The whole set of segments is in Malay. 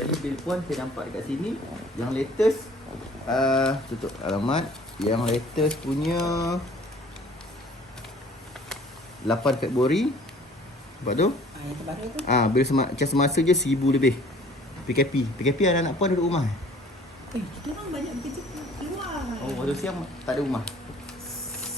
Jadi bil puan saya nampak dekat sini. Yang latest tutup alamat. Yang latest punya 8 Februari. Nampak tu? Yang terbaru tu. Bil macam semasa je 1000 lebih. PKP anak-anak puan duduk rumah. Kita orang banyak bekerja keluar. Oh, waktu siang tak ada rumah.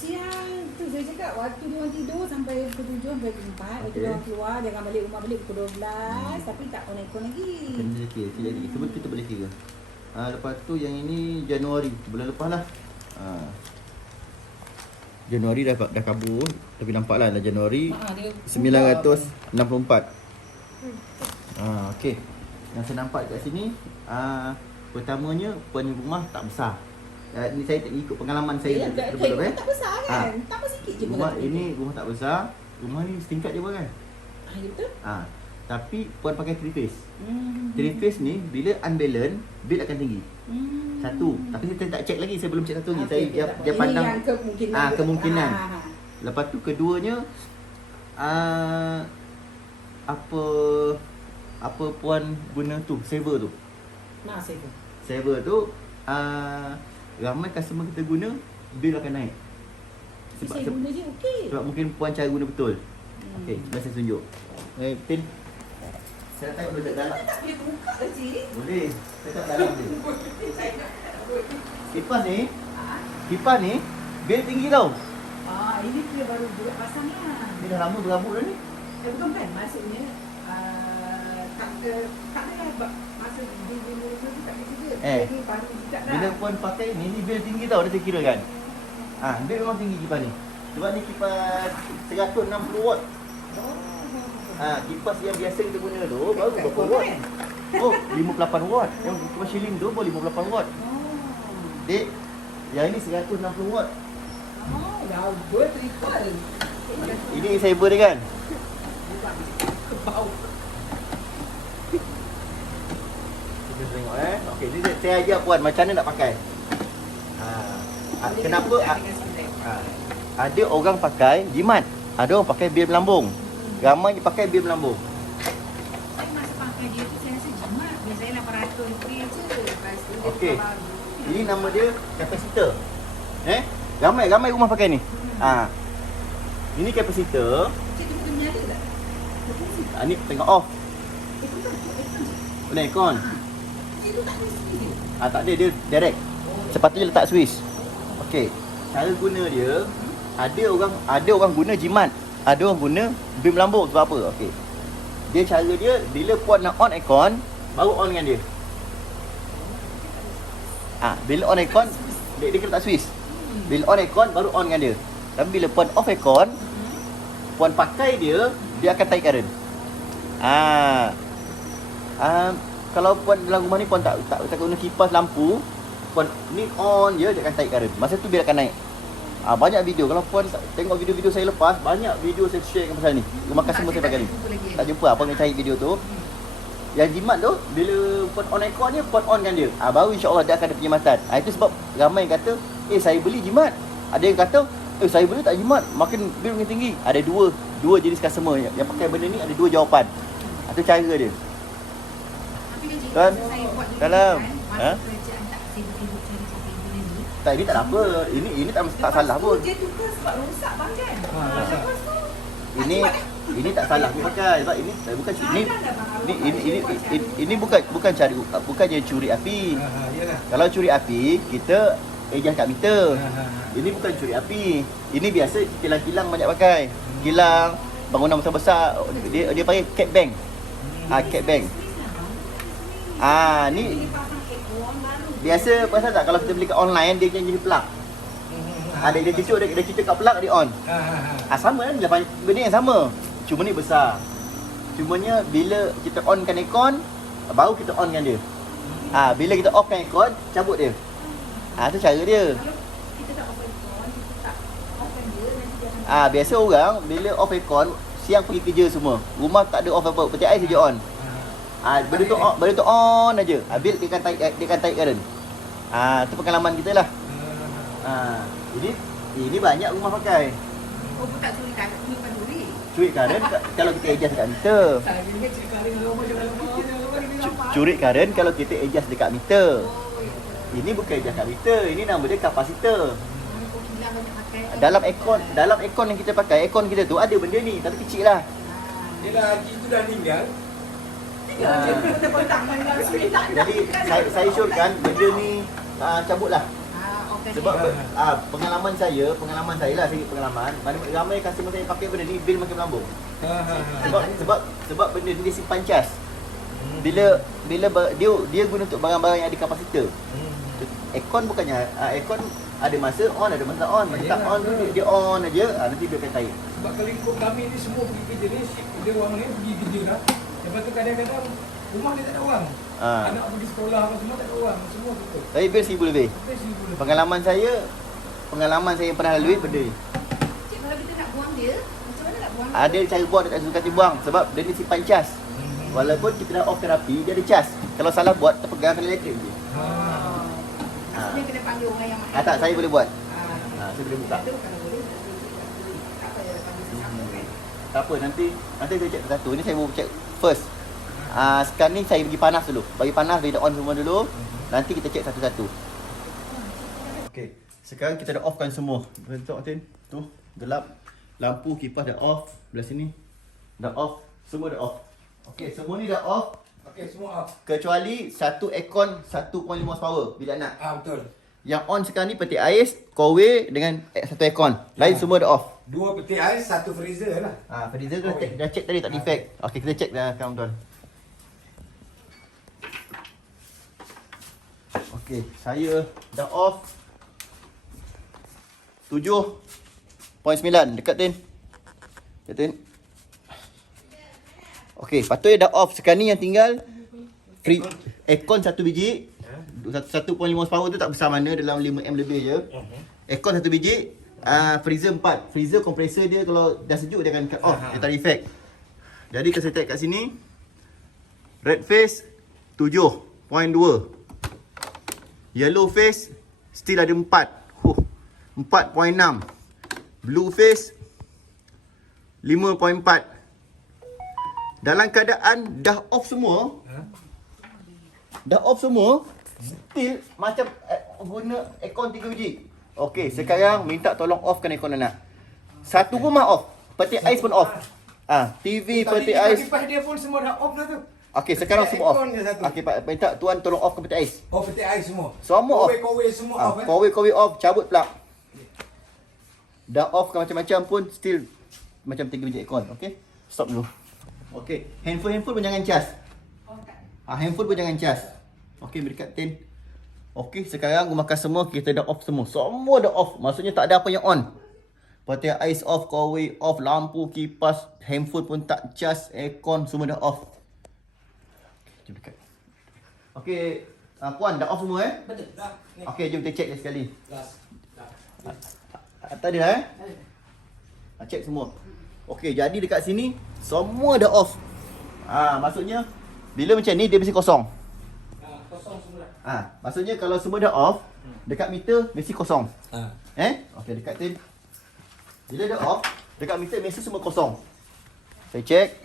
Siang tu saya cakap waktu dia orang tidur sampai pukul 7 sampai pukul 4. Waktu dia orang keluar, jangan balik rumah balik pukul 12. Tapi tak on aircon lagi. Kena kira. Jadi sebab kita boleh kira. Lepas tu yang ini Januari, bulan lepas lah. Januari dah kabur. Tapi nampaklah dah Januari 964. Okey. Yang saya nampak kat sini, pertamanya puan rumah tak besar. Ni saya ikut pengalaman saya. Rumah tak besar kan? Tambah sikit je. Rumah tak besar. Rumah ni setingkat je pun kan? Ya betul. Tapi puan pakai 3 phase. 3 phase ni bila unbalance, bil akan tinggi. Satu. Tapi saya tak check lagi, saya belum check satu lagi. Dia pandang kemungkinan. Lepas tu keduanya apa puan guna tu, saver tu. Saver tu ramai customer kita guna, bil akan naik. Saya guna je okey. Sebab mungkin puan cara guna betul. Okey, cuba saya tunjuk. Tin. Saya tak boleh dalam. Tak boleh buka je. Boleh. Saya tak dalam dia. Kipas ni bil tinggi tau. Ini dia baru buat pasang lah. Ni dah lama berabuk dah ni. Bukan kan, maksudnya tak ada masa dia mula tu tak ada juga. Jadi baru juga dah. Bila puan pakai ni bil tinggi tau, dia kira kan. Bil memang tinggi kipas ni. Sebab ni kipas 160 watt. Kipas yang biasa kita guna tu baru berapa watt? 58 watt. Yang kipas Shilin tu baru 58 watt. Dek, yang ni 160 watt. Dah triple. Ini saver dia kan? Kebau. Kita tengok okey, ni saya ajar puan macam mana nak pakai. Kenapa ada orang pakai jimat, ada orang pakai bil melambung. Ramai je pakai bil melambung. Saya masa pakai dia tu saya rasa jimat. Biasanya RM800 je. Lepas tu Okey. Ini nama dia kapasitor. Ramai rumah pakai ni. Ini kapasitor. Cik tu punya ada tak? Ni tengok off. Boleh aircon. Cik tu tak ada sini. Tak ada, dia direct. Sepatutnya letak switch. Okey. Cara guna dia, ada orang guna jimat, ada orang guna bil melambung. Sebab apa? Okey. Cara dia bila puan nak on aircon, baru on dengan dia. Bila on aircon, dia kena letak switch. Bila on aircon baru on dengan dia. Tapi bila puan off aircon, puan pakai dia akan tarik current. Kalau puan dalam rumah ni puan tak guna kipas lampu, puan ni on je, dia akan tarik current. Masa tu bil akan naik. Banyak video. Kalau puan tengok video-video saya lepas, banyak video saya share pasal ni. Rumah customer saya pakai ni. Tak jumpa apa nak cari video tu. Yang jimat tu, bila puan on aircon ni, puan on kan dia. Baru insya-Allah dia akan ada perkhidmatan. Itu sebab ramai yang kata, saya beli jimat. Ada yang kata, saya beli tak jimat, makin bil makin tinggi. Ada dua jenis customer yang pakai benda ni, ada dua jawapan. Itu cara dia. Kan? Dalam Kerajaan tak sibuk-sibuk cari-cari benda ni. Tak, ini tak ada apa. Ini tak salah pun. Dia tukar sebab rosak bang kan? Lepas tu Ini tak salah pun pakai. Sebab ini bukan ini bukan cari, bukannya curi api. Kalau curi api, kita ejas kat meter. Ini bukan curi api. Ini biasa kilang-kilang banyak pakai. Kilang bangunan besar-besar, dia panggil cap bank. Cap bank. Ni biasa pasal tak kalau kita beli kat online dia jadi plug. Dia cucuk kat plug dia on. Sama kan, benda yang sama. Cuma ni besar. Cumanya bila kita onkan aircon, baru kita on kan dia. Bila kita offkan aircon, cabut dia. Tu cara dia. kalau kita tak off aircon, kita tak offkan dia, nanti dia akan Biasa orang bila off aircon, siang pergi kerja semua. Rumah tak ada off apa, peti air saja on. Benda tu on aja. Bil dia akan tarik current. Tu pengalaman kita lah. Ini banyak rumah pakai. tak curi karet, bukan curi. Curi current kalau kita adjust kat meter. Saya ingat curi karet dengan rumah jangan lupa. Curi current kalau kita adjust dekat meter. Ini bukan adjust kat meter, ini nama dia kapasitor. Dalam aircon yang kita pakai, aircon kita tu ada benda ni tapi kecil lah. Yelah, Haji tu dah tinggal. Jadi saya syorkan benda ni cabutlah. Sebab pengalaman saya lah, saya pengalaman, mana ramai customer saya pakai benda ni, bil makin melambung. Sebab benda ni dia simpan cas. Bila dia guna untuk barang-barang yang ada kapasitor. Aircon bukannya aircon ada masa on, ada masa on. Masa tak on tu dia on aja, nanti dia akan cair. Sebab kalau ikut kami ni semua pergi kerja ni, dia orang ni pergi kerja dah. Lepas tu kadang-kadang rumah dia tak ada orang. Anak pergi sekolah apa semua tak ada orang, semua tutup. Tapi bil 1000 lebih. Pengalaman saya yang pernah lalui benda ni. Cik, kalau kita nak buang dia, macam mana nak buang? Ada cara buang, tak suka buang sebab dia ni simpan cas. Walaupun kita dah off terapi, dia ada cas. Kalau salah buat, terpegang kena elektrik je. Maksudnya kena panggil orang yang mahal. Tak, saya boleh buat. Saya boleh buka. Itu kalau boleh, tak payah panggil sesama kan. Tak apa, nanti saya check satu. Ni saya baru check first. Sekarang ni saya bagi panas dulu. Bagi panas, bagi on semua dulu. Nanti kita check satu-satu. Okey, sekarang kita dah offkan semua. Bentuk Atin. Tu, gelap. Lampu kipas dah off. Belah sini. Dah off. Semua dah off. Okey, semua ni dah off. Okey, semua off. Kecuali satu aircon 1.5 horsepower bila nak. Betul. Yang on sekarang ni peti ais, kowe dengan satu aircon. Lain semua dah off. 2 peti ais, 1 freezer lah. Freezer tu dah check tadi tak defect. Okey, kita check dah kawan tuan. Okey, saya dah off 7.9 dekat Tin. Dekat Tin. Okey, patutnya dah off. Sekarang ni yang tinggal aircon 1 biji. 1.5 horsepower tu tak besar mana, dalam 5M lebih je. Aircon 1 biji, freezer 4. Freezer kompresor dia kalau dah sejuk dia akan cut off, dia tak ada effect. Jadi kalau saya type kat sini, red face 7.2. Yellow face still ada 4. 4.6. Blue face 5.4. Dalam keadaan dah off semua, still macam guna aircon 3 biji. Okey, sekarang minta tolong offkan aircon anak. Satu rumah off. Peti ais pun off. TV, peti ais. Kipas dia pun semua dah off dah tu. Okey, sekarang semua off. Aircon je satu. Okey, Pak, minta tuan tolong offkan peti ais. Oh, peti ais semua. Semua off. Kowe semua off eh. Kowe off, cabut plug. Dah off ke macam-macam pun still macam 3 biji aircon. Okey, stop dulu. Okey, handphone pun jangan cas. Handphone pun jangan cas. Okey, berdekat 10. Okey, sekarang rumah customer kita dah off semua. Semua dah off. Maksudnya tak ada apa yang on. Peti ais off, kowe off, lampu, kipas, handphone pun tak cas, aircon semua dah off. Okey, jom dekat. Okey, puan dah off semua Betul. Dah. Ni. Okey, jom kita check dia sekali. Last. Dah. Tadi dah check semua. Okey, jadi dekat sini semua dah off. Maksudnya bila macam ni dia mesti kosong. Kosong semua dah. Maksudnya kalau semua dah off, dekat meter mesti kosong. Okey, dekat tin. Bila dah off, dekat meter mesti semua kosong. Saya check.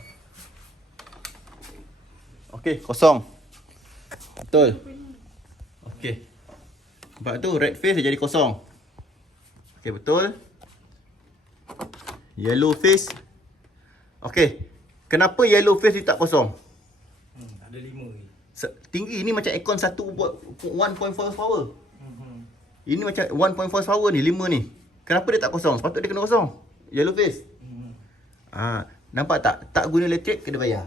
Okey, kosong. Betul. Okey. Nampak tu red face dia jadi kosong. Okey, betul. Yellow face. Okey. Kenapa yellow face dia tak kosong? Ada 5 ni. Tinggi ni macam aircon 1.4 horsepower. Ini macam 1.4 horsepower ni, 5 ni. Kenapa dia tak kosong? Sepatutnya dia kena kosong. Yellow face. Nampak tak? Tak guna elektrik kena bayar.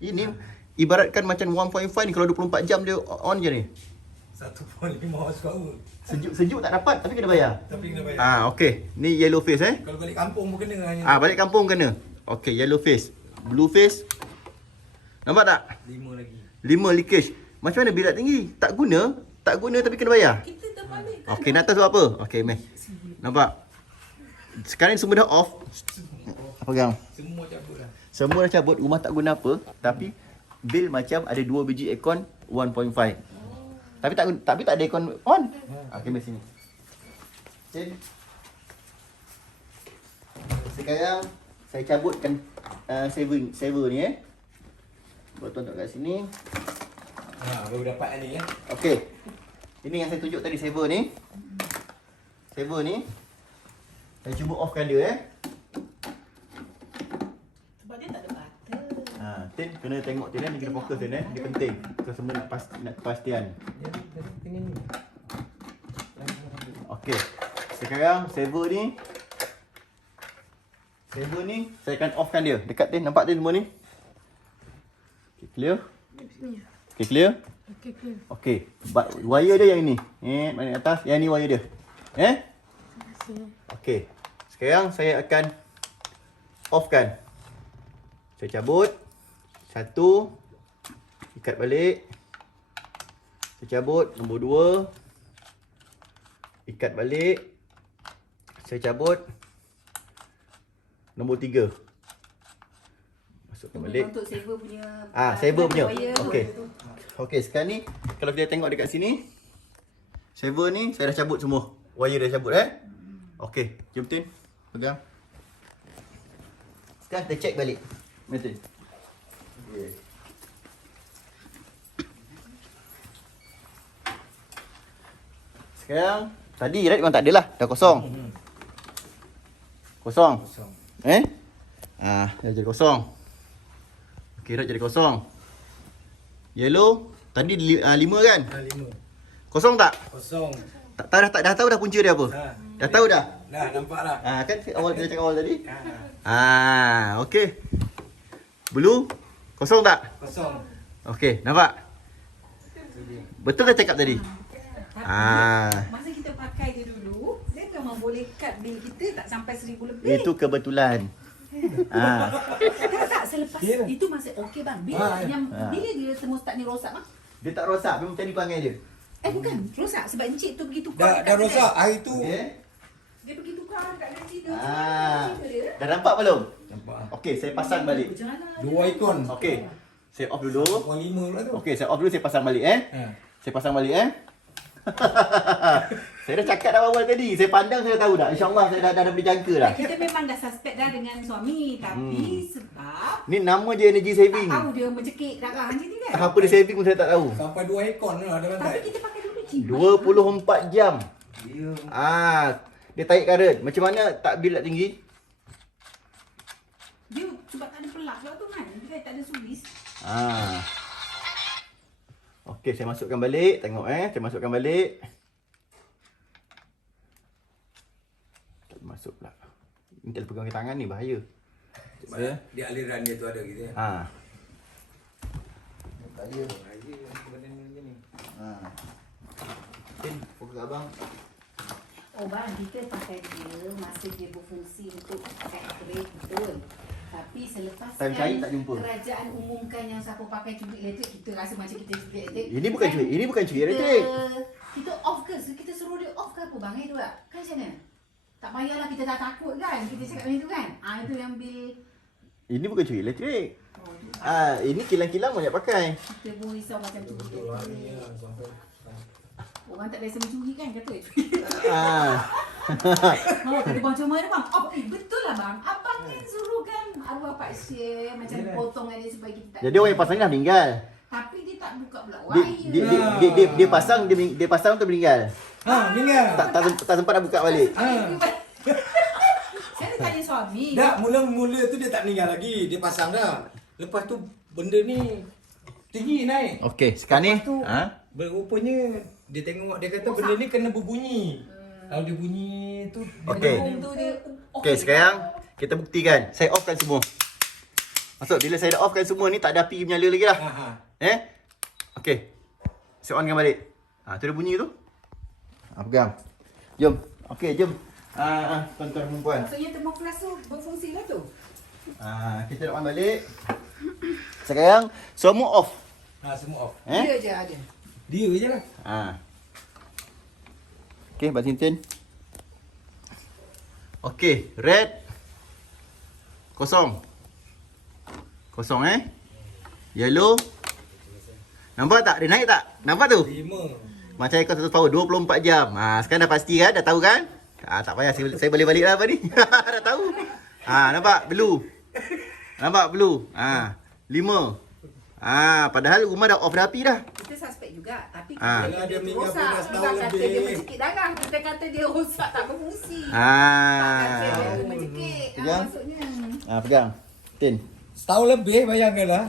Ini ibaratkan macam 1.5 ni, kalau 24 jam dia on je ni. 1.5 horsepower. Sejuk tak dapat tapi kena bayar. Tapi kena bayar. Okey. Ni yellow face Kalau balik kampung pun kena hanya. balik kampung kena. Okey, yellow face. Blue face. Nampak tak? 5 lagi. 5 leakage. Macam mana bilat tinggi? Tak guna tapi kena bayar. Kita terbalik. Okey, nak tahu sebab apa? Okey, meh. Nampak? Sekarang ni semua dah off. Pegang. Semua cabut dah. Semua dah cabut, rumah tak guna apa, tapi bil macam ada 2 biji aircon 1.5. Tapi tak ada aircon on. Okey, mari sini. Sekarang saya cabutkan saver ni Buat tuan kat sini. baru dapat ni ya. Okey. Ini yang saya tunjuk tadi saver ni. Saver ni. Saya cuba offkan dia Sebab dia tak ada butter. Tin kena tengok Tin ni kena fokus Tin Dia penting. Kita semua nak kepastian. Ini ni. Okey. Sekarang saver ni saya akan offkan dia. Dekat Tin, nampak Tin semua ni? Okay, clear? Okay, clear? Okey, clear. Okey. Wire dia yang ini. Mana atas, yang ni wire dia. Okey. Sekarang saya akan offkan. Saya cabut. Satu. Ikat balik. Saya cabut. Nombor 2. Ikat balik. Saya cabut. Nombor 3. Masukkan balik. Untuk saver punya. Saver punya. wire tu. Okey. Okey, sekarang ni kalau kita tengok dekat sini, saver ni saya dah cabut semua. Wire dah cabut Okey, jom Tin. Pegang. Sekarang kita check balik. Mari Tin. Okay. Sekarang tadi rad memang tak ada lah, dah kosong. Kosong. Dah jadi kosong. Okey, rad jadi kosong. Yellow tadi 5 kan? 5. Kosong tak? Kosong. Dah tahu dah punca dia apa? Dah tahu dah? Dah nampak dah. Kan awal kita cakap awal tadi? Okey. Blue kosong tak? Kosong. Okey, nampak? Betul tak cakap tadi? Masa kita pakai dia dulu, dia memang boleh cut bil kita tak sampai 1000 lebih. Itu kebetulan. Tak selepas itu masih okey bang. Bila dia termostat ni rosak bang? Dia tak rosak, memang tadi perangai dia. Bukan, rosak sebab encik tu pergi tukar. Dah rosak hari tu. Okey. Dia pergi tukar kat gaji dia. Dah nampak belum? Nampak. Okey, saya pasang balik. Dua ikon. Okey. Saya off dulu. 5 pula tu. Okey, saya off dulu, saya pasang balik Saya pasang balik Saya dah cakap dah awal tadi. Saya pandang saya dah tahu dah. InsyaAllah saya dah boleh jangka dah. Kita memang dah suspect dah dengan suami. Tapi sebab Ni nama je energy saving. tak tahu dia mencekik darah macam ni kan. Apa dia saving pun saya tak tahu. Sampai 2 ikon lah ada Tapi rantai. kita pakai dulu cik. 24 jam. Ya. Dia tarik current. Macam mana tak bil nak tinggi? Dia sebab tak ada pelak pula tu kan. Dia tak ada sulis. Okey, saya masukkan balik. Tengok saya masukkan balik. Tak masuk pula. Ni tak pegang tangan ni bahaya. Mana? Dia aliran dia tu ada gitu ya. Bahaya. Benda ni macam ni. Tin, fokus abang. Oh bang, kita pakai dia masa dia berfungsi untuk factory betul. Tapi selepas Time cari tak jumpa. kerajaan umumkan yang siapa pakai cubit elektrik, kita rasa macam kita cubit elektrik. Ini bukan cubit, ini bukan cubit elektrik. Kita off ke? Kita suruh dia off ke apa bang? Itu tak? Kan macam mana? Tak payahlah kita tak takut kan? Kita cakap macam tu kan? Itu yang bil. Ini bukan cubit elektrik. Oh, tu. Ini kilang-kilang banyak pakai. Kita pun risau macam tu. Betul lah ni ya. Sampai Orang tak biasa mencuri kan kata. Tadi bang macam mana bang? Betul lah bang. Abang kan suruh kan arwah Pak Syekh macam potong dia supaya kita tak. Jadi orang yang pasang ni dah meninggal. Tapi dia tak buka pula Dia, wire. dia pasang dia pasang tu meninggal. meninggal. Tak sempat nak buka balik. Saya dah tanya suami. Tak, mula-mula tu dia tak meninggal lagi. Dia pasang dah. Lepas tu benda ni tinggi naik. Okey, sekarang ni Berrupanya dia tengok, dia kata benda ni kena berbunyi. Kalau dia bunyi tu Okey. Okey, sekarang kita buktikan. Saya offkan semua. Maksud bila saya dah offkan semua ni tak ada api menyala lagi dah. Okey. Saya onkan balik. Tu dia bunyi tu. Pegang. Jom. Okey, jom. Tuan-tuan dan puan. Maksudnya termoflas tu berfungsi lah tu. Kita nak on balik. Sekarang semua off. semua off. Dia je ada. Dia je lah. Okey, Abang Tintin. Okey, red. Kosong. Kosong Yellow. Nampak tak? Dia naik tak? Nampak tu? 5. Macam ikut 100 power 24 jam. Sekarang dah pasti kan? Dah tahu kan? Tak payah saya boleh balik lah apa ni. Dah tahu. Nampak blue. Nampak blue. 5. Padahal rumah dah off dah api dah. Kita suspek juga, tapi Ah. Kalau dia dia meninggal rosak. 12 tahun Bukan kata lebih. dia mencekik darah, kita kata dia rosak tak berfungsi. Kata Ah. dia mencekik. Pegang. Maksudnya. Pegang. Tin. Setahun lebih bayangkanlah.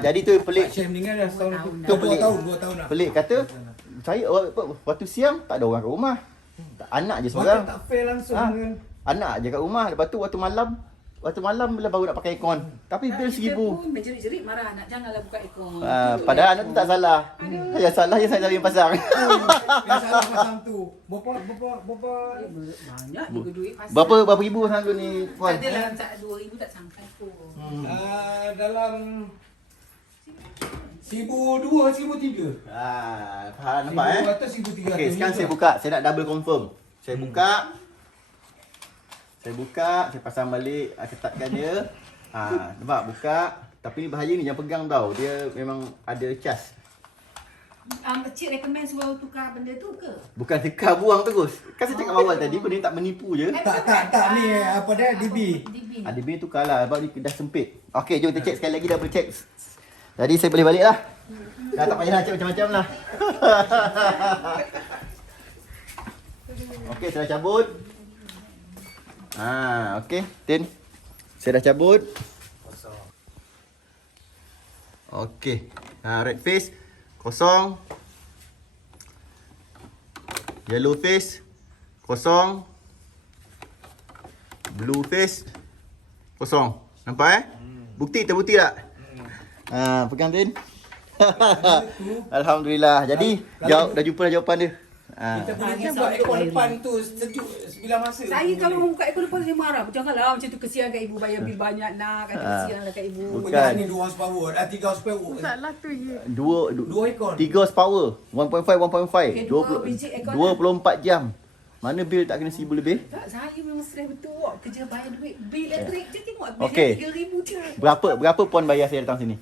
Jadi tu pelik. Pak Syekh meninggal dah setahun lebih. Tu pelik. 2 tahun dah. Pelik kata saya waktu siang tak ada orang kat rumah. Anak je Macam seorang. tak fair langsung Ah. dengan Anak je kat rumah. Lepas tu waktu malam bila baru nak pakai aircon. Tapi bil Kita RM1,000. pun menjerit-jerit marah anak, janganlah buka aircon. Padahal anak tu tak salah. Yang salah yang saya yang pasang. yang salah pasang tu. Berapa Banyak juga duit pasal. Berapa ribu pasang tu ni Puan? Tak adalah, tak 2,000 tak sampai pun. dalam 1,200, 1,300. Faham nampak 1,200, 1,300. Okey, sekarang saya buka. Saya nak double confirm. Saya buka. Saya pasang balik, ketatkan dia. Nampak buka. Tapi ni bahaya ni, jangan pegang tau. Dia memang ada cas. Cik recommend suruh tukar benda tu ke? Bukan tekar buang terus. Kan saya cakap awal tadi, benda ni tak menipu je. Tak ni apa dia DB. DB. Dia punya tukar lah, sebab ni dah sempit. Okey, jom kita check sekali lagi, double check. Jadi saya boleh balik lah. Dah tak payah nak check macam-macam lah. Okey, saya dah cabut. Okey, Tin. Saya dah cabut. Okey. Red face kosong. Yellow face kosong. Blue face kosong. Nampak Bukti terbukti tak? Pegang Tin. Alhamdulillah. Jadi dah jumpa jawapan dia. Kita boleh buat aircon depan tu sejuk sebilang masa. Saya kalau orang buka aircon lepas dia marah. Janganlah macam tu, kesian kat ibu, bayar bil banyak nak. Kata kesian lah kat ibu. Bukan. Punya ni 2 horsepower, 3 horsepower. Salah tu je. Dua aircon. 3 horsepower 1.5 Okey, 1.5 dua biji aircon lah. 24 jam. Mana bil tak kena 1,000 lebih? Tak, saya memang stres betul. Kerja bayar duit. Bil elektrik je tengok. Bil Okey. 3,000 je. Berapa puan bayar saya datang sini?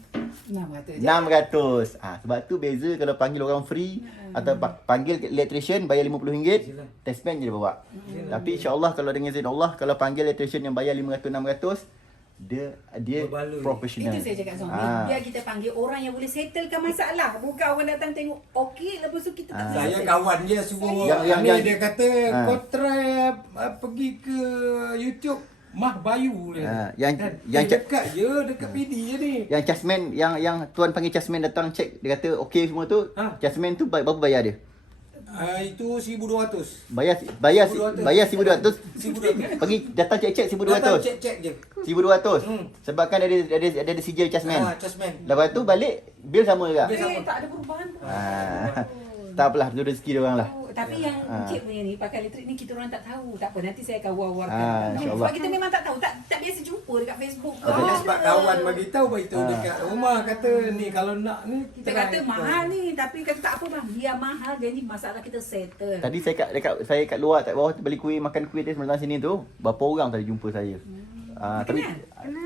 600 je. 600. Sebab tu beza kalau panggil orang free atau panggil electrician bayar RM50, testman je dia bawa. Tapi insya-Allah kalau dengan izin Allah, kalau panggil electrician yang bayar 500 600, dia Berbaloi. profesional. Itu saya cakap Zombie. Biar kita panggil orang yang boleh settlekan masalah. Bukan orang datang tengok okey, lepas tu kita tak boleh Saya settle. kawan dia suruh Yang- dia kata kau try pergi ke YouTube Mah Bayu dia. yang dekat je dekat PD je ni. Yang Chasman, yang tuan panggil Chasman datang check, dia kata okey semua tu. Chasman tu berapa bayar dia? Itu 1,200. Bayar 1,200. 1,200. Pergi datang check 1,200. Datang cek je. 1,200. Sebabkan ada sijil Chasman. Chasman. Lepas tu balik bil sama juga. Tak ada perubahan pun. Tak apalah, tu rezeki dia orang lah. Tapi yang Encik punya ni pakai elektrik ni kita orang tak tahu. Tak apa, nanti saya akan war-warkan. InsyaAllah. Sebab kita memang tak tahu, tak biasa jumpa dekat Facebook. Sebab kawan bagi tahu dekat rumah kata ni kalau nak ni Kita kata mahal ni, tapi kata tak apa bang. Dia mahal, jadi masalah kita settle. Tadi saya kat luar, kat bawah beli kuih, makan kuih dia sebelah sini tu. Berapa orang tadi jumpa saya. Tapi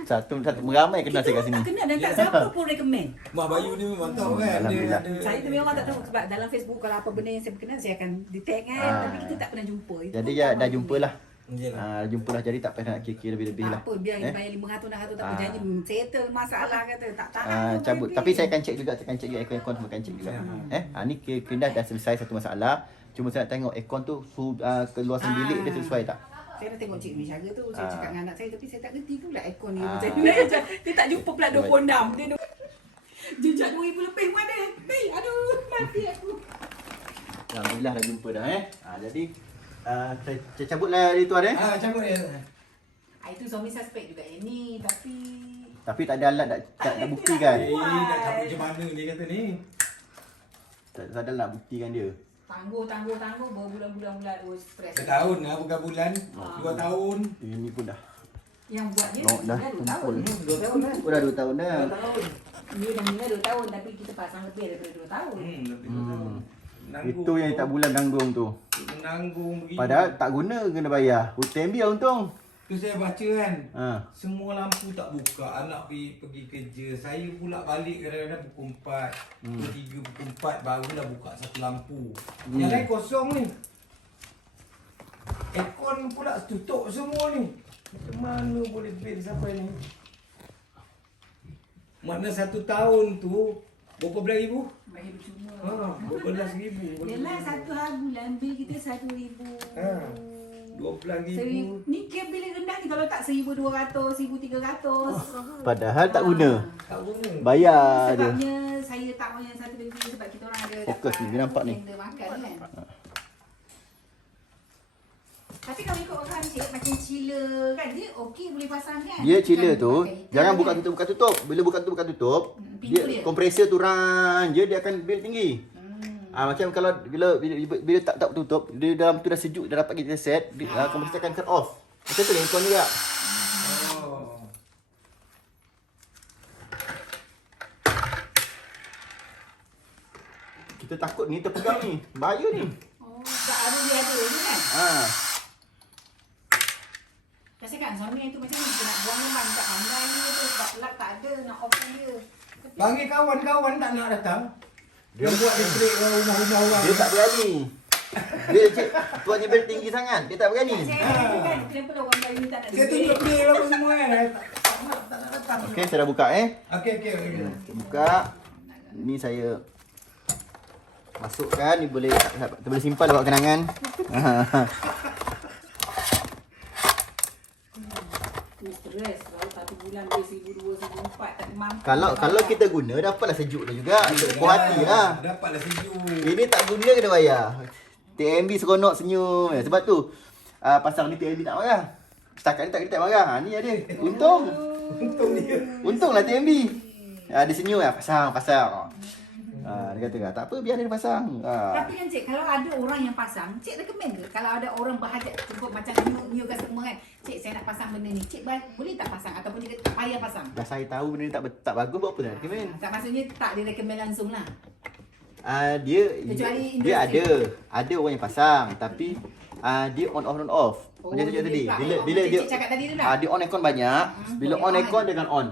satu meramai kenal saya kat sini. Tak kenal dan tak siapa pun recommend. Mak Bayu ni memang tahu kan. Alhamdulillah. Saya tu memang tak tahu sebab dalam Facebook kalau apa benda yang saya berkenan saya akan detect kan. Tapi kita tak pernah jumpa. Itu Jadi pun ya tak dah mahu. jumpalah. Yalah. Jumpalah, jadi tak payah nak kira-kira lebih-lebih Tak lah. apa, biar kita bayar 500 dah tak apa. Janji settle masalah kata. Tak tahan. Cabut. Tapi saya akan check juga, aircon semua akan check juga. Ni kena dah selesai satu masalah. Cuma saya nak tengok aircon tu keluasan bilik dia sesuai tak? Saya dah tengok Cik Mishaga tu. Saya cakap dengan anak saya. Tapi saya tak kerti pula aircon ni. Macam ni. Dia tak jumpa pula 26. Dia jejak 2,000 lebih mana? Aduh, mati aku. Alhamdulillah dah jumpa dah Jadi saya cabutlah dari tuan Cabut dia. Itu suami suspek juga yang ni. Tapi tak ada alat tak bukti kan. Nak cabut macam mana dia kata ni. Tak ada alat buktikan dia. Tangguh berbulan-bulan stres. Setahun lah bukan bulan. 2 tahun. Ini pun dah. Yang buat dia Dah dah 2 tahun. kumpul. 2 tahun dah. Oh dah 2 tahun dah. 2 tahun. Dia dah mula 2 tahun tapi kita pasang lebih daripada 2 tahun. Lebih 2 tahun. Itu yang tak bulan ganggung tu. Menanggung begini. Padahal tak guna kena bayar. Hutang biar untung. Tu saya baca kan. Semua Semua lampu tak buka. Anak pergi kerja. Saya pula balik kadang-kadang pukul 4. Pukul 3, pukul 4 barulah buka satu lampu. Yang lain kosong ni. Aircon pula tutup semua ni. Macam mana boleh bil sampai ni? Mana 1 tahun tu berapa belas ribu? Bagi cuma. Berapa belas ribu? Yalah, satu hari bulan bil kita 1,000. 12,000. Ni cap bila rendah ni kalau tak 1,200, 1,300. Padahal tak guna. Tak guna. Bayar je. Sebabnya saya tak mau yang 1,000 sebab kita orang ada Fokus ni, dia nampak ni. tender makan kan. Tapi kalau ikut orang cik macam chiller kan dia okey boleh pasang kan. Dia chiller Bukan tu, pakai heater jangan kan. buka tutup. Bila buka tutup, Pintu dia dia. kompresor tu run je, dia akan bil tinggi. Macam kalau bila tak tutup, dia dalam tu dah sejuk, dah dapat kita set, kompresor akan cut off. Macam tu aircon juga. Oh. Kita takut ni terpegang ni. Bahaya ni. Oh, tak ada dia ada je kan. Kasi kan suami itu macam ni kita nak buang memang tak pandai dia tu sebab lap tak ada nak open dia. Tapi Bagi kawan-kawan tak nak datang. Dia buat listrik rumah-rumah orang. Dia tak berani. Dia cik, tuannya bil tinggi sangat. Dia tak berani. saya kata kan kenapa lah orang Melayu tak nak Saya tunjuk dia apa semua kan. Tak nak datang. Okey, saya dah buka Okey. Buka. Ni saya masukkan, ni boleh simpan buat kenangan. tu stres kalau 1 bulan dia 1,200, 1,400 tak mampu. Kalau kita guna, dapatlah sejuk dah juga. Puas hati lah. Dapatlah sejuk. Ini tak guna kena bayar. TMB seronok senyum. Sebab tu pasang ni TMB tak marah. Setakat ni tak kita marah. Ni ada. Untung. Untung dia. Untunglah TMB. Dia senyum lah. Pasang. Dia kata tak apa, biar dia pasang. Tapi kan cik, kalau ada orang yang pasang, cik recommend ke? Kalau ada orang berhajat cukup macam new customer kan, cik saya nak pasang benda ni, cik boleh tak pasang ataupun dia tak payah pasang? Dah saya tahu benda ni tak bagus, buat apa nak recommend? Tak maksudnya tak dia recommend langsung lah. Kecuali dia industri. ada orang yang pasang, tapi dia on off. Macam dia tadi. pula. Bila Macam dia cik cakap tadi tu dah. dia on aircon banyak, bila boleh on on. aircon dia akan on.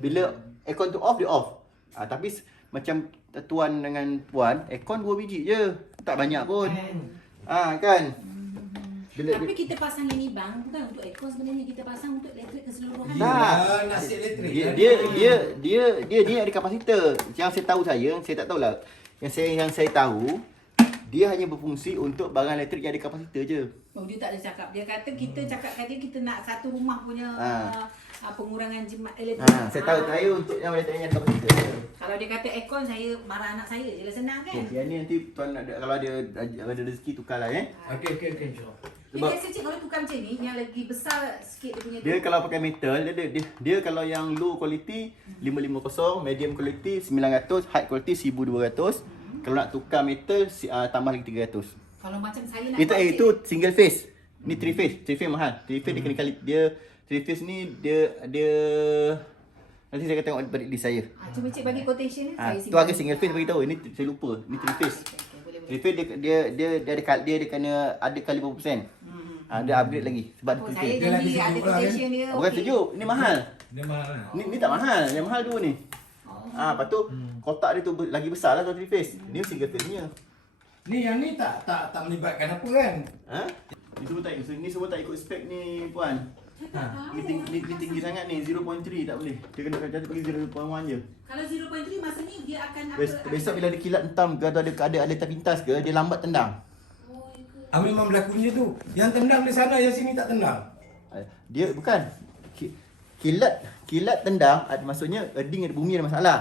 Bila aircon tu off, dia off. Tapi macam tuan dengan puan, aircon 2 biji je. Tak banyak pun. Kan? Tapi kita pasang ini bang, bukan untuk aircon sebenarnya, kita pasang untuk elektrik keseluruhan. Tak. Nak set elektrik. Dia ada kapasitor. Yang saya tahu saya tak tahulah. Yang saya tahu, dia hanya berfungsi untuk barang elektrik yang ada kapasitor je. Oh, dia tak ada cakap. Dia kata kita cakap dia kita nak satu rumah punya pengurangan jimat elektrik. Saya tahu saya untuk yang elektrik yang ada kapasitor je. Kalau dia kata aircon, saya marah anak saya je lah, senang kan? Yang ni nanti tuan kalau ada rezeki tukarlah Okey insya-Allah. Dia biasa cik kalau tukar macam ni, yang lagi besar sikit dia punya Dia tu. kalau pakai metal, dia kalau yang low quality 550, medium quality 900, high quality 1200. Kalau nak tukar metal tambah lagi 300. Kalau macam saya nak Itu single phase. Ni 3 phase. 3 phase mahal. 3 phase dia kena kali dia 3 phase ni dia nanti saya akan tengok pada list saya. cuba cik bagi quotation ni, saya Tu harga single phase bagi tahu. Ini saya lupa. Ni 3 phase. Boleh. 3 phase dia kena ada kali berapa persen. Dia upgrade lagi sebab Oh, dia 3 saya phase. Dia lagi janji ada sejuk lah, quotation dia. Bukan okey. sejuk. Ini mahal. Dia mahal lah. Ni tak mahal. Yang mahal dua ni. Lepas tu kotak dia tu lagi besar lah kalau 3 phase. Ni single phase punya. Ni yang ni tak melibatkan apa kan? Ni semua tak ikut spek ni puan. Ni tinggi sangat ni 0.3 tak boleh. Dia kena jatuh pergi 0.1 je. Kalau 0.3 maksudnya dia akan apa? Besok bila dia kilat hentam ke atau ada letak pintas ke, dia lambat tendang. Oh, ya ke? Memang berlakunya tu. Yang tendang di sana, yang sini tak tendang. Dia bukan kilat tendang, maksudnya earding ada bumi ada masalah.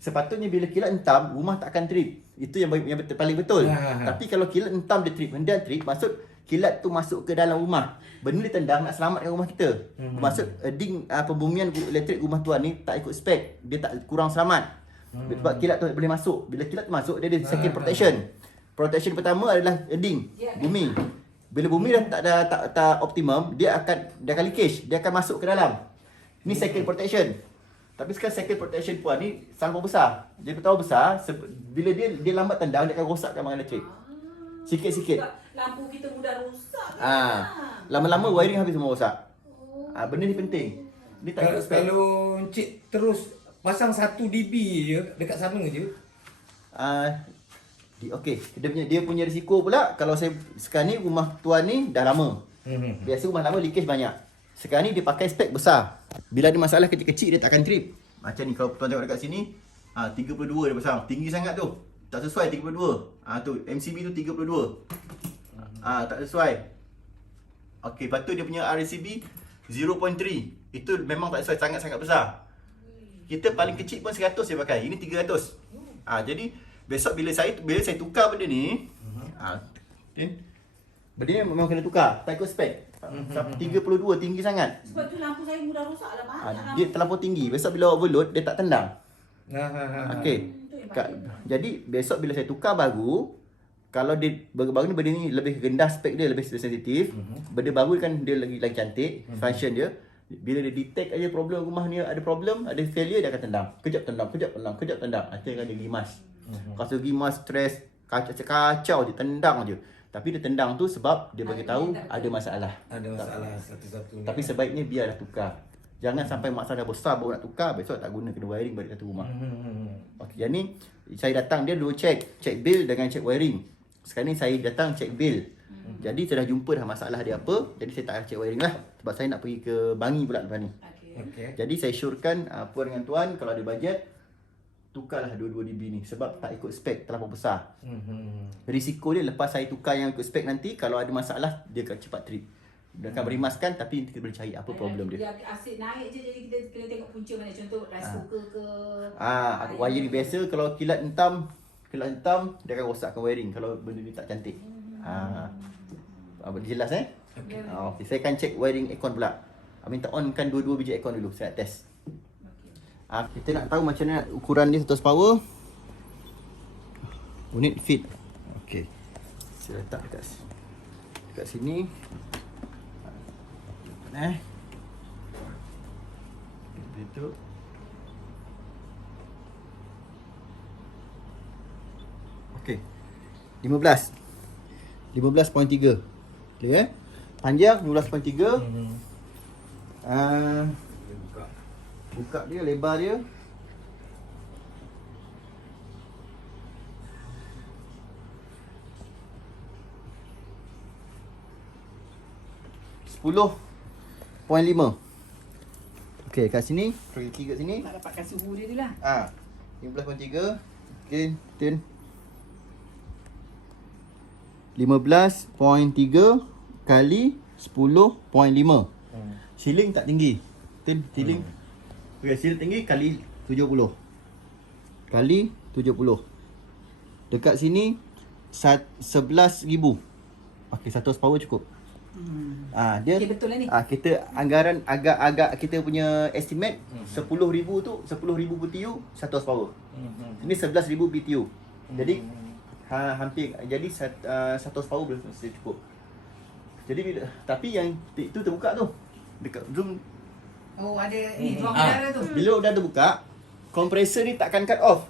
Sepatutnya bila kilat hentam, rumah tak akan trip. Itu yang paling betul. Tapi kalau kilat hentam dia trip, hendak trip, maksud kilat tu masuk ke dalam rumah. Benda dia tendang nak selamatkan rumah kita. Maksud earding pembumian elektrik rumah tuan ni tak ikut spek, dia tak kurang selamat. Sebab kilat tu boleh masuk. Bila kilat tu masuk, dia ada second protection. Protection pertama adalah earding, bumi. Bila bumi dah tak optimum, dia akan leakage, dia akan masuk ke dalam. Ni second protection. Tapi sekarang second protection puan ni terlalu besar. Dia terlalu besar, bila dia lambat tendang, dia akan rosakkan barang elektrik. Sikit-sikit. Lampu kita mudah rosak. Lama-lama wiring habis semua rosak. Benda ni penting. Ni tak ikut spek. Kalau encik terus pasang 1 dB je dekat sana je. Okey, dia punya risiko pula kalau saya sekarang ni rumah tuan ni dah lama. Biasa rumah lama leakage banyak. Sekarang ni dia pakai spek besar. Bila ada masalah kecil-kecil dia tak akan trip. Macam ni kalau tuan tengok dekat sini, 32 dia pasang. Tinggi sangat tu. Tak sesuai 32. Tu MCB tu 32. Tak sesuai. Okey, lepas tu dia punya RCB 0.3. Itu memang tak sesuai, sangat-sangat besar. Kita paling kecil pun 100 dia pakai. Ini 300. Jadi besok bila saya tukar benda ni, benda ni memang kena tukar. Tak ikut spek. 32 tinggi sangat. Sebab tu lampu saya mudah rosak lah banyak. Dia terlampau tinggi. Besok bila overload dia tak tendang. Okey. Jadi besok bila saya tukar baru, kalau dia baru ni benda ni lebih rendah spek dia, lebih sensitif. Benda baru kan dia lagi cantik, function dia. Bila dia detect aja problem rumah ni ada problem, ada failure, dia akan tendang. Kejap tendang, kejap tendang, kejap tendang. Akhirnya dia gimas. Kalau gimas, stres, kacau dia tendang je. Tapi dia tendang tu sebab dia bagi tahu ada masalah. Ada masalah satu-satu. Tapi sebaiknya biarlah tukar. Jangan sampai masalah besar baru nak tukar, besok tak guna, kena wiring balik satu rumah. Okey, yang ni saya datang dia dulu check bill dengan check wiring. Sekarang ni saya datang check bill. Jadi saya dah jumpa dah masalah dia apa. Jadi saya tak akan check wiring lah. Sebab saya nak pergi ke Bangi pula lepas ni. Okey. Jadi saya syorkan puan dengan tuan kalau ada bajet, tukarlah 22 dB ni. Sebab tak ikut spek, terlalu besar. Risiko dia lepas saya tukar yang ikut spek nanti, kalau ada masalah dia akan cepat trip. Dia akan berimaskan tapi kita boleh cari apa problem dia. Dia asyik naik je, jadi kita kena tengok punca mana. Contoh rice cooker ke. Wiring biasa kalau kilat hitam dia akan rosakkan wiring kalau benda ni tak cantik. Jelas Okay. Okey, saya akan check wiring aircon pula. Minta onkan dua-dua biji aircon dulu, saya nak test. Kita nak tahu macam mana ukuran dia 100 power. Unit fit. Okey. Saya letak dekat sini. Begitu. Okey. 15.3. Clear Panjang 15.3. Buka dia, lebar dia. .5. Okey, kat sini, pergi kat sini. Nak dapatkan suhu dia tu lah. 15.3. Okey, turn. 15.3 kali 10.5. Ceiling tak tinggi. Ceiling. Okey, ceiling tinggi kali 70. Kali 70. Dekat sini 11,000. Okey, 100 power cukup. Dia Okey, betul lah ni. Kita anggaran agak kita punya estimate 10,000 tu 10,000 BTU 100 power. Ini 11,000 BTU. Jadi hampir jadi 100 power belum cukup. Jadi tapi yang itu terbuka tu dekat zoom. Ada ni ruang udara tu. Bila dah terbuka, kompresor ni takkan cut off.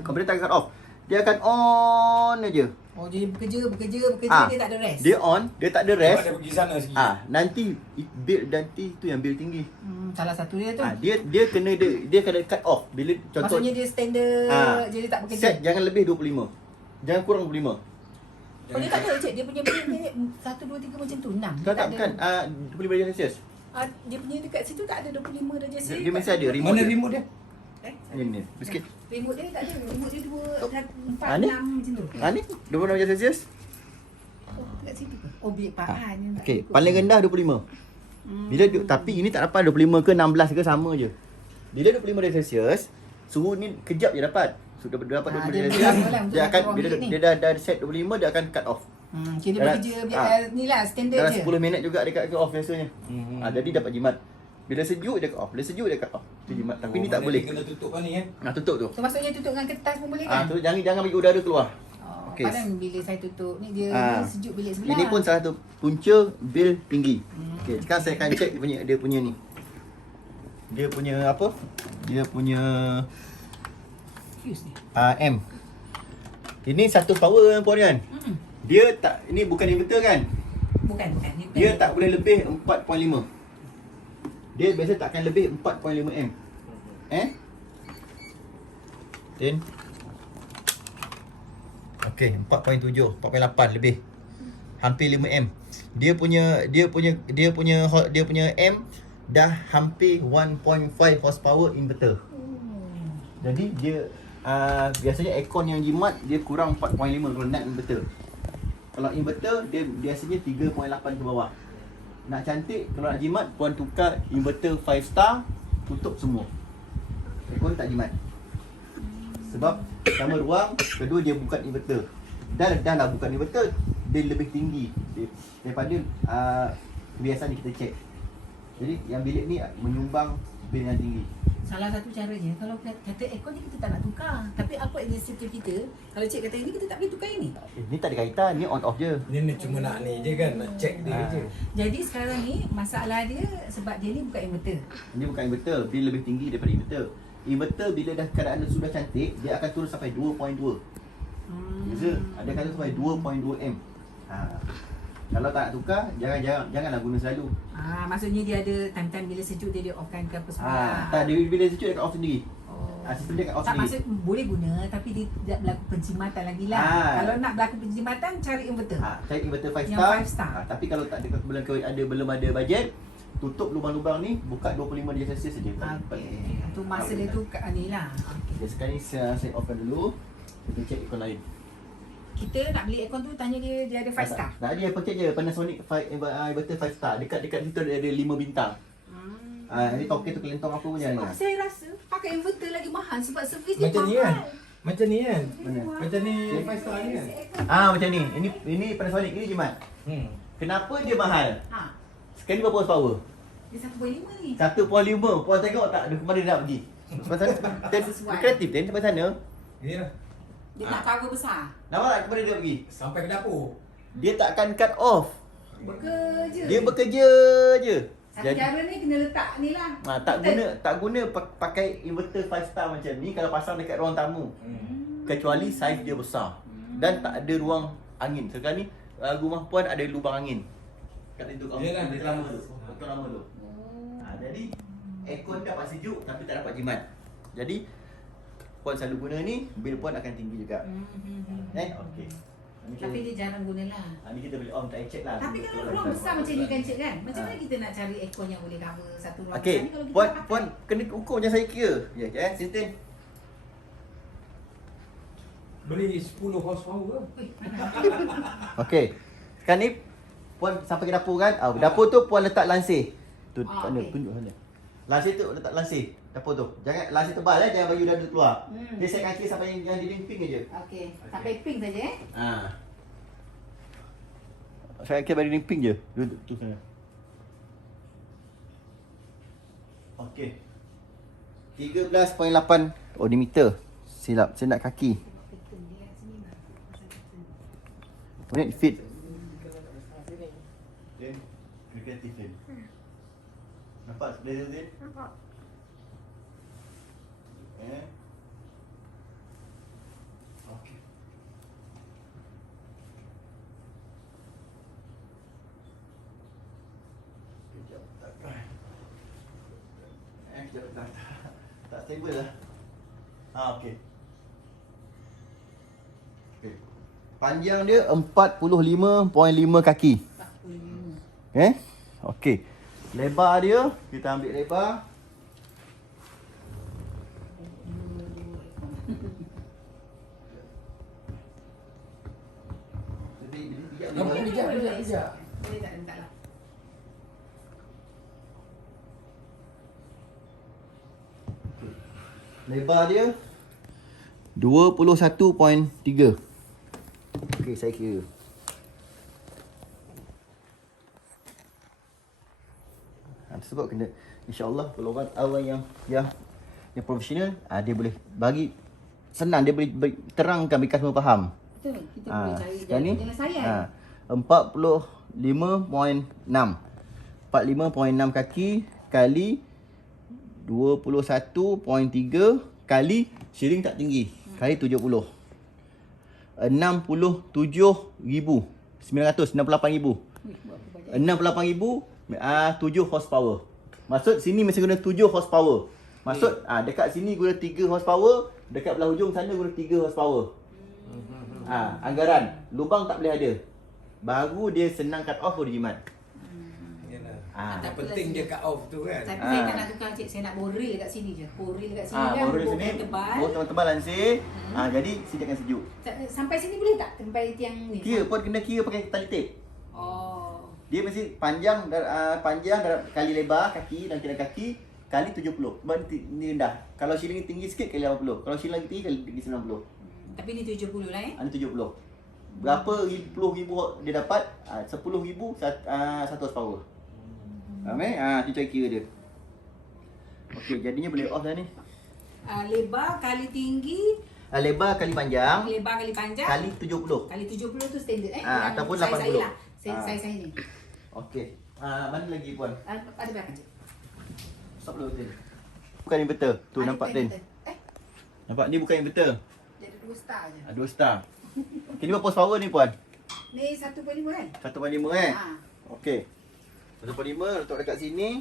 Kompresor takkan cut off. Dia akan on aja. Jadi bekerja dia tak ada rest. Dia on, dia tak ada rest. Dia pergi sana sikit. Nanti tu yang bil tinggi. Salah satu dia tu. Dia kena cut off bila contoh. Maksudnya dia standard jadi tak bekerja. Set jangan lebih 25. Jangan kurang 25. Dia tak ada cik, dia punya bil dia 1 2 3 macam tu 6. Tak bukan 25 darjah Celsius. Dia punya dekat situ tak ada 25 darjah Celsius. Dia mesti ada remote. Mana dia. remote dia? Ni sikit. Remote dia tak ada. Remote dia 2 4 ni? 6 macam tu. Ni 26 darjah Celsius. Dekat situ ke? Bilik pahan yang tak Okey, cukup. paling rendah 25. Bila tapi ini tak dapat 25 ke 16 ke sama je. Bila 25 darjah Celsius, suhu ni kejap je dapat. Sudah dapat 25 darjah Celsius. Dia akan bila dia dah set 25 dia akan cut off. Kira bekerja ni lah standard Dalam je. 10 minit juga dia cut off biasanya. Jadi dapat jimat. Bila sejuk dia cut off. Bila sejuk dia cut off. Itu jimat. Tapi ni tak boleh. Kena tutup kan ni Tutup tu. So maksudnya tutup dengan kertas pun boleh kan? Tu jangan bagi udara keluar. Okey. Padahal bila saya tutup ni dia sejuk bilik sebelah. Ini pun salah satu punca bil tinggi. Okey, sekarang saya akan check dia punya ni. Dia punya apa? Dia punya fuse ni. M. Ini 100 power puan kan? Dia tak, ini bukan inverter kan? Bukan. Dia tak boleh lebih 4.5. Dia biasa takkan lebih 4.5 M. Then okey, 4.7, 4.8 lebih. Hampir 5 M. Dia punya M dah hampir 1.5 horsepower inverter. Jadi dia biasanya aircon yang jimat dia kurang 4.5 kalau nak inverter. Kalau inverter dia biasanya 3.8 ke bawah. Nak cantik kalau nak jimat puan tukar inverter 5 star, tutup semua. Aircon tak jimat. Sebab pertama ruang, kedua dia bukan inverter. Dah lah bukan inverter, bil lebih tinggi daripada kebiasaan yang kita cek. Jadi yang bilik ni menyumbang bil yang tinggi. Salah satu caranya, kalau kata aircon ni kita tak nak tukar. Tapi apa inisiatif kita, kalau cik kata ini, kita tak boleh tukar ini. Ni tak ada kaitan, ni on off je. Ni cuma nak ni je kan, nak check dia je. Jadi sekarang ni, masalah dia sebab dia ni bukan inverter. Ini bukan inverter, bil lebih tinggi daripada inverter. Inverter bila dah keadaan dia sudah cantik, dia akan turun sampai 2.2. Ada kata sampai 2.2 M. Kalau tak nak tukar, janganlah guna selalu. Maksudnya dia ada time-time bila sejuk dia offkan ke apa semua. Tak, dia bila sejuk dia akan off sendiri. Sistem dia akan off Tak, sendiri. maksud boleh guna tapi dia tidak berlaku penjimatan lagi lah. Kalau nak berlaku penjimatan, cari inverter. Cari inverter 5 Yang star. 5 star. Tapi kalau tak ada belum ada bajet, tutup lubang-lubang ni, buka 25 darjah Celsius saja. Okey. Tu masa dia tu kat ni lah. Okay, sekarang ni saya offkan dulu. Kita check ikon lain. Kita nak beli aircon tu tanya dia ada 5 star. Tak ada, apa check je Panasonic inverter 5 star. Dekat situ ada 5 bintang. Ini token tu kelentong apa punya ni? Sebab saya rasa pakai inverter lagi mahal sebab servis dia Macam ni kan? Macam ni kan? Mana? Macam ni 5 star ni kan? Macam ni. Ini Panasonic, ini jimat. Kenapa dia mahal? Sekali berapa horsepower? Dia 1.5 ni. 1.5. Puan tengok tak dia kemana dia nak pergi? Pasal dia kreatif dan sampai sana. Ni lah. Dia tak cover besar. Nampak tak kemana dia pergi? Sampai ke dapur. Dia takkan cut off. Bekerja. Dia bekerja je. Satu cara ni kena letak ni lah. Tak guna pakai inverter 5 star macam ni kalau pasang dekat ruang tamu. Kecuali saiz dia besar dan tak ada ruang angin. Sekarang ni rumah puan ada lubang angin. Kat itu kamu Yalah, dia lama tu. Betul lama tu. Jadi aircon dapat sejuk tapi tak dapat jimat. Jadi puan selalu guna ni, bil puan akan tinggi juga. Okey. Tapi dia jarang guna lah. Ni kita boleh on, tak check lah. Tapi kalau ruang besar macam ni kan cik kan, macam mana kita nak cari aircon yang boleh cover satu ruang Okey, besar ni kalau kita puan tak pakai? puan kena ukur macam saya kira. Ya, Sintin. Beli 10 horsepower ke? Ui, Okey. Sekarang ni puan sampai ke dapur kan? Dapur tu puan letak lansir. Tu mana okey. tunjuk sana. Lansir tu letak lansir. Dapur tu. Jangan lansir tebal jangan bagi udara keluar. Dia set kaki sampai yang dinding pink aja. Okey, sampai pink saja Saya kira bagi dinding pink je. Duduk tu sana. Okey. 13.8 oh, diameter. Silap, saya nak kaki. Unit fit. Then, kreatif then. Nampak blazer Zin? Nampak. Okey. Kejap tak. Kejap tak. Tak stable lah. Okey. Okey. Panjang dia 45.5 kaki. 45. Okey. Lebar dia, kita ambil lebar. Nampak bijak. Boleh tak letak lah. Lebar dia 21.3. Okey, saya kira. Sebab kena insya-Allah kalau orang yang profesional, dia boleh bagi senang, dia boleh terangkan bagi customer faham. Betul, kita boleh cari sekarang ni jangan sayang. 45.6. 45.6 kaki kali 21.3 kali shilling tak tinggi kali 70. 67,900, 68,000. 68,000 7 horsepower. Maksud sini mesti guna 7 horsepower. Maksud dekat sini guna 3 horsepower, dekat belah hujung sana guna 3 horsepower. Anggaran lubang tak boleh ada. Baru dia senang cut off baru jimat. Yang penting dia cut off tu kan. Tapi saya tak nak tukar cik, saya nak boril dekat sini je. Boril dekat sini kan, boril sini. tebal. Boril tebal lansir. Jadi sediakan sejuk. Sampai sini boleh tak? Sampai tiang ni? Kira pun kena kira pakai tali tape. Oh. Dia mesti panjang kali lebar kaki dan kira kaki kali 70. Sebab ni rendah. Kalau shilling ni tinggi sikit kali 80. Kalau shilling lagi tinggi kali 90. Tapi ni 70 lah Ini 70. Berapa puluh ribu dia dapat? 10,000 1 horsepower. Faham tu cara kira dia. Okey, jadinya boleh off dah ni. Lebar kali tinggi, Lebar kali panjang lebar kali panjang kali 70. kali 70 tu standard Ataupun Saiz 80. saya lah. Saya ni. Okey. Mana lagi puan? Ada berapa cik? Stop dulu Tin. Bukan inverter. Tu nampak Tin. Nampak ni bukan inverter. Dia ada 2 star je. 2 star. Okey, ni berapa horsepower ni puan? Ni 1.5 kan? 1.5 Okey. 1.5 letak dekat sini.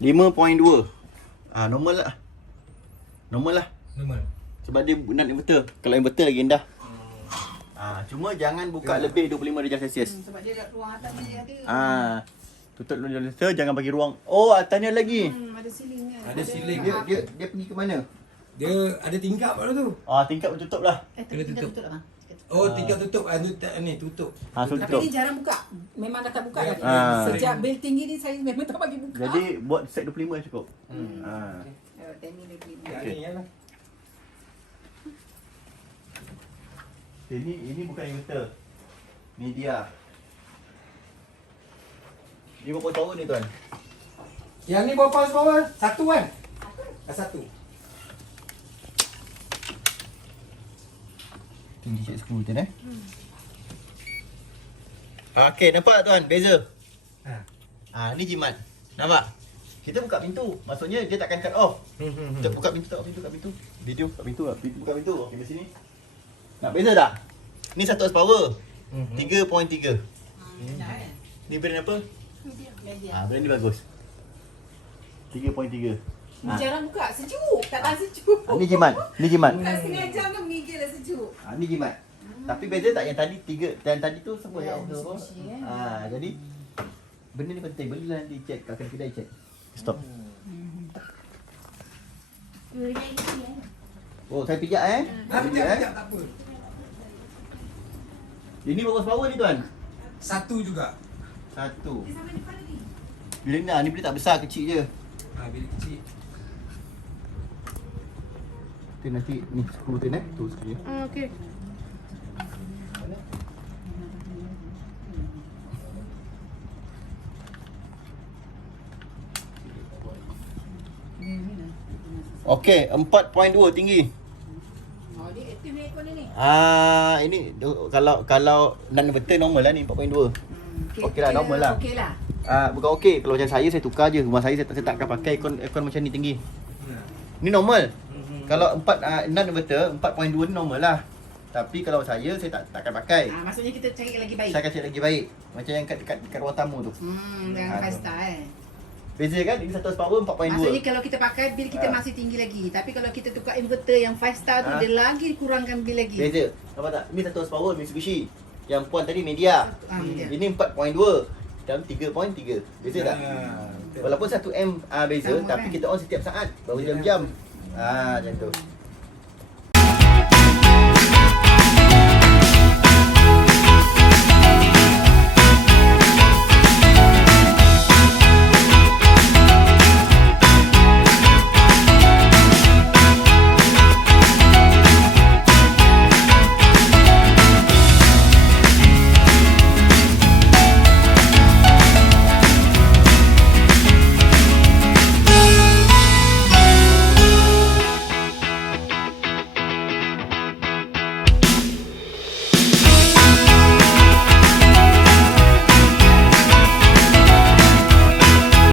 $5.2. Normal lah. Normal. Sebab dia nak inverter. Kalau inverter lagi rendah. Cuma jangan buka lebih 25 darjah Celsius. Sebab dia ruang atas ni ada. Tutup darjah Celsius, jangan bagi ruang. Atasnya lagi. Ada ceiling kan? Ada ceiling. Dia pergi ke mana? Dia ada tingkap pada tu. Tingkap tutup lah. Kena tutup. Tutup lah bang. Oh, tingkap tutup. Ni tutup. So Tapi tutup. ni jarang buka. Memang dah tak buka lagi. Ah. Sejak bil tinggi ni saya memang tak bagi buka. Jadi buat set 25 cukup. Temi lagi. Ni lah. Ini bukan inverter. Ni dia. Dia berapa power ni tuan? Yang ni berapa horsepower? 1 kan? 1. Tinggi cek skru tu Okey, nampak tuan beza? Ni jimat. Nampak? Kita buka pintu. Maksudnya dia takkan cut off. Kita buka pintu, kat pintu. Video kat pintu lah. Buka pintu. Okey, di sini. Nak beza tak? Ni 1 horsepower. 3.3. Ni brand apa? Brand ni bagus. 3.3. Jarang buka, sejuk. Tak tahan sejuk. Ni jimat. Ni jimat. Bukan setengah jam kan menggigil lah sejuk. Ni jimat. Tapi beza tak yang tadi 3 dan tadi tu semua yang Yang apa? sushi, Jadi benda ni penting. Belilah nanti check kat kedai check. Stop. Saya pijak Pijak tak apa. Ini berapa power ni tuan? 1 juga. 1. Dia sampai depan lagi. Bila ni bila tak besar, kecil je. Bilik kecil. Tu nanti ni skru tu tu skru. Okey. Okey, 4.2 tinggi. Dia aktif ni aircon ni. Ini kalau non inverter normal lah ni 4.2. Okey lah, normal lah. Okey lah. Bukan okey. Kalau macam saya tukar je. Rumah saya tak akan pakai aircon macam ni tinggi. Ni normal. Kalau non inverter 4.2 ni normal lah. Tapi kalau saya tak akan pakai. Maksudnya kita cari lagi baik. Saya akan cari lagi baik. Macam yang kat ruang tamu tu. Dengan 5 star Beza kan? Ini 1 horsepower 4.2. Maksudnya kalau kita pakai bil kita masih tinggi lagi. Tapi kalau kita tukar inverter yang 5 star tu dia lagi kurangkan bil lagi. Beza. Nampak tak? Ini 1 horsepower Mitsubishi. Yang puan tadi media. Media. Ini 4.2 dalam 3.3. Beza tak? Walaupun 1M beza sama tapi kan? kita on setiap saat. Baru jam-jam. Macam tu.